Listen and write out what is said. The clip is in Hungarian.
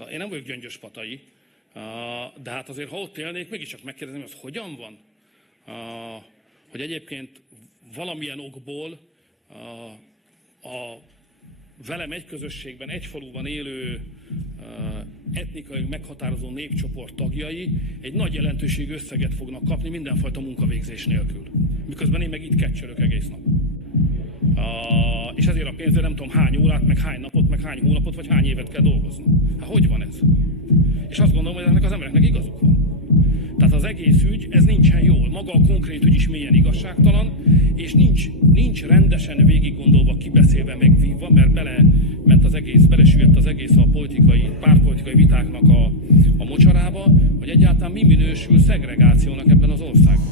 Szóval én nem vagyok Gyöngyös-Patai, de hát azért, ha ott élnék, mégiscsak megkérdezem, hogy az hogyan van, hogy egyébként valamilyen okból a velem egy közösségben, egy faluban élő etnikai meghatározó népcsoport tagjai egy nagy jelentőségű összeget fognak kapni mindenfajta munkavégzés nélkül. Miközben én meg itt kecsörök egész nap. És ezért a pénzért nem tudom hány órát, meg hány napot, meg hány hónapot, vagy hány évet kell dolgoznom. Hát hogy van ez? És azt gondolom, hogy ennek az embereknek igazuk van. Tehát az egész ügy, ez nincsen jól. Maga a konkrét ügy is mélyen igazságtalan, és nincs rendesen végig gondolva, kibeszélve, megvívva, mert belesüllyedt az egész a pártpolitikai vitáknak a mocsarába, hogy egyáltalán mi minősül szegregációnak ebben az országban.